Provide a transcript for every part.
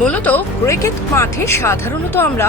মূলত ক্রিকেট মাঠে সাধারণত আমরা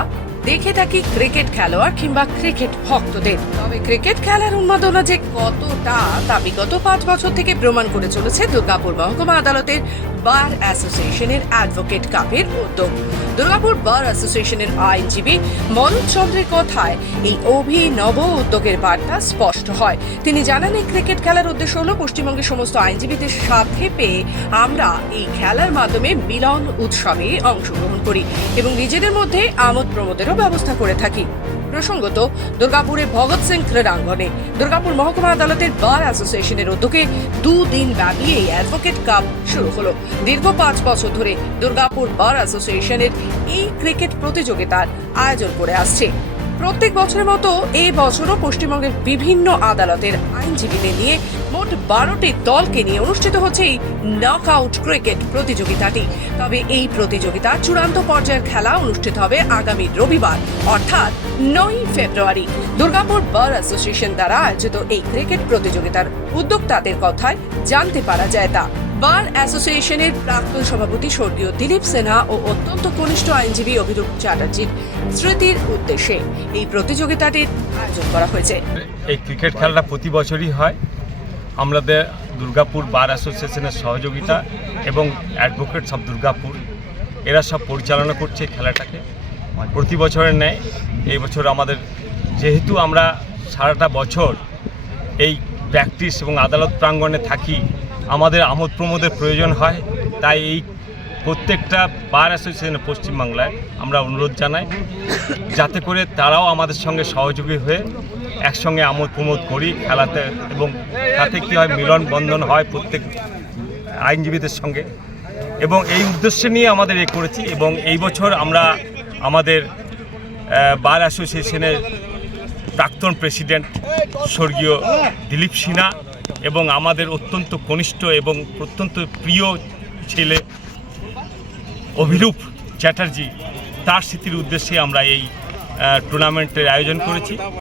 দেখে থাকি ক্রিকেট খেলোয়াড় কিংবা ক্রিকেট ভক্তদের। তবে ক্রিকেট খেলার উন্মাদনা যে কতটা তা বিগত 5 বছর থেকে প্রমাণ করে চলেছে দুর্গাপুর মহকুমা আদালতের বার অ্যাসোসিয়েশনের অ্যাডভোকেট কাপের উদ্যোগ। দুর্গাপুর বার অ্যাসোসিয়েশনের আইনজীবী মনোজ চন্দ্রের কথায় এই অভিনব উদ্যোগের বার্তা স্পষ্ট হয়। তিনি জানান, এই ক্রিকেট খেলার উদ্দেশ্য হল পশ্চিমবঙ্গের সমস্ত আইনজীবীদের সাথে পেয়ে আমরা এই খেলার মাধ্যমে মিলন উৎসবে অংশগ্রহণ করি এবং নিজেদের মধ্যে আমোদ প্রমোদেরও ব্যবস্থা করে থাকি। প্রসঙ্গত, দুর্গাপুরের ভগৎ সিং ক্রীড়াঙ্গনে দুর্গাপুর মহকুমা আদালতের বার অ্যাসোসিয়েশনের উদ্যোগে 2 দিন ব্যাপী এই অ্যাডভোকেট কাপ শুরু হলো। দীর্ঘ 5 বছর ধরে দুর্গাপুর বার অ্যাসোসিয়েশনের এই ক্রিকেট প্রতিযোগিতার আয়োজন করে আসছে। প্রত্যেক বছরের মতো এই বছরও পশ্চিমবঙ্গের বিভিন্ন আদালতের আইনজীবীদের নিয়ে মোট 12টি দলকে নিয়ে অনুষ্ঠিত হচ্ছে এই নকআউট ক্রিকেট প্রতিযোগিতাটি। তবে এই প্রতিযোগিতার চূড়ান্ত পর্যায়ের খেলা অনুষ্ঠিত হবে আগামী রবিবার অর্থাৎ 9 ফেব্রুয়ারি। দুর্গাপুর বার অ্যাসোসিয়েশন দ্বারা আয়োজিত এই ক্রিকেট প্রতিযোগিতার উদ্যোক্তাদের কথায় জানতে পারা যায় তা বার অ্যাসোসিয়েশনের প্রাক্তন সভাপতি স্বর্গীয় দিলীপ সিনহা ও অত্যন্ত কনিষ্ঠ আইনজীবী অভিরূপ চ্যাটার্জির স্মৃতির উদ্দেশ্যে এই প্রতিযোগিতাটির আয়োজন করা হয়েছে। এই ক্রিকেট খেলাটা প্রতি বছরই হয়। আমাদের দুর্গাপুর বার অ্যাসোসিয়েশনের সহযোগিতা এবং অ্যাডভোকেটস অফ দুর্গাপুর এরা সব পরিচালনা করছে এই খেলাটাকে। প্রতি বছরের ন্যায় এই বছর আমাদের, যেহেতু আমরা সারাটা বছর এই প্র্যাকটিস এবং আদালত প্রাঙ্গণে থাকি, আমাদের আমোদ প্রমোদের প্রয়োজন হয়। তাই এই প্রত্যেকটা বার অ্যাসোসিয়েশনের পশ্চিমবাংলায় আমরা অনুরোধ জানাই যাতে করে তারাও আমাদের সঙ্গে সহযোগী হয়ে একসঙ্গে আমোদ প্রমোদ করি খেলাতে, এবং তাতে কী হয়, মিলন বন্ধন হয় প্রত্যেক আইনজীবীদের সঙ্গে। এবং এই উদ্দেশ্যে নিয়ে আমাদের করেছি। এবং এই বছর আমরা আমাদের বার অ্যাসোসিয়েশনের প্রাক্তন প্রেসিডেন্ট স্বর্গীয় দিলীপ সিনহা এবং আমাদের অত্যন্ত কনিষ্ঠ এবং অত্যন্ত প্রিয় ছেলে অভিরূপ চ্যাটার্জি, তার স্মৃতির উদ্দেশ্যে আমরা এই টুর্নামেন্টের আয়োজন করেছি।